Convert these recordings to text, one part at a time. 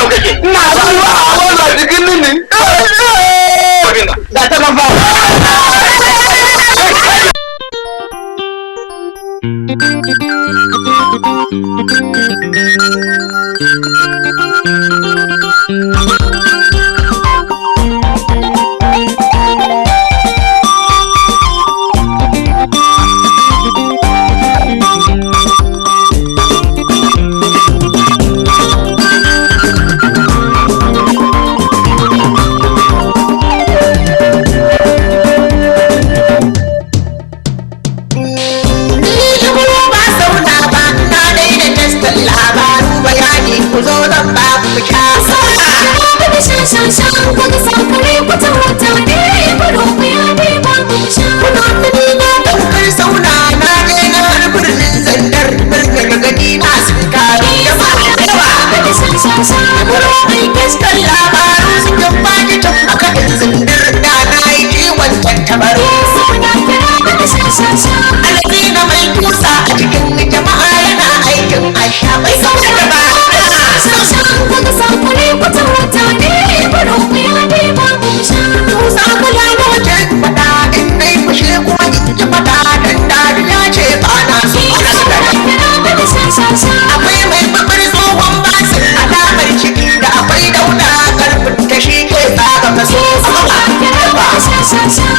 yau kake na zuwa a wannan cikin nini da ta nan ba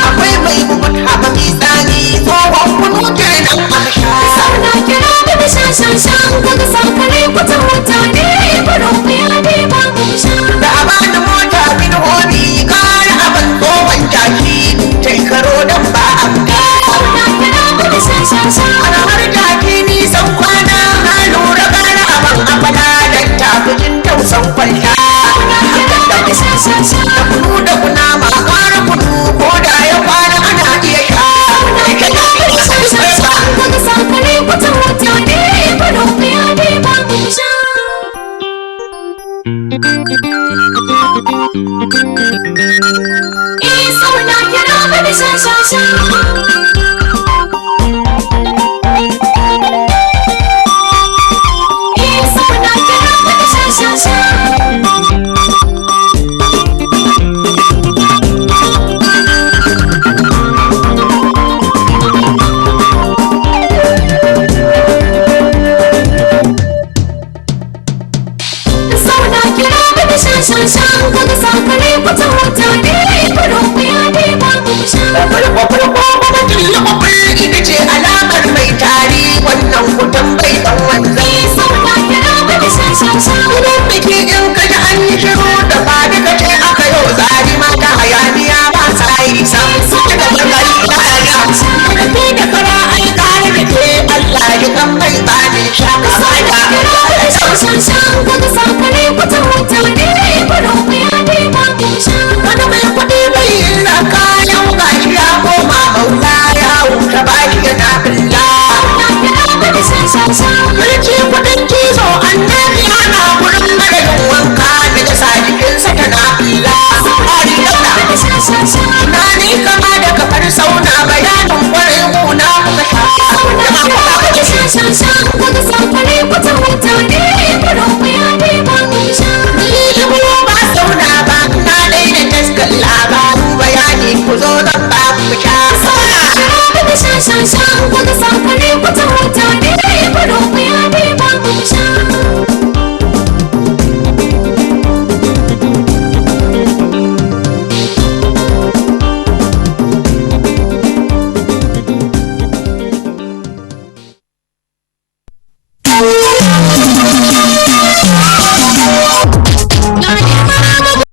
akwai mai mugun haɓa misali tsohon kunu kenan aka sha sauna kira da bishashan kuka sakare kuta wata ne baron kuyade ba mu sha da a bani mota bin hori kare abin tsohon jaki taikaro don ba a fita sauna kira da bishashan ana har jaki nisan kwana na lura kare abin abada don tafijin tausan kwalta sauna kira da bishashan da kunu da kuna ma kare kunu ko da ya kwana ana iya sha wani sakare wata wata ne bado ya ne ba mu sha sauna kira bada sha sauna kira bada sha shashan kaga sakare wata wata ne baron ya ne ba mu sha ita ce alamar mai tari wannan kutan bai dan wanzan sauna kira da shashan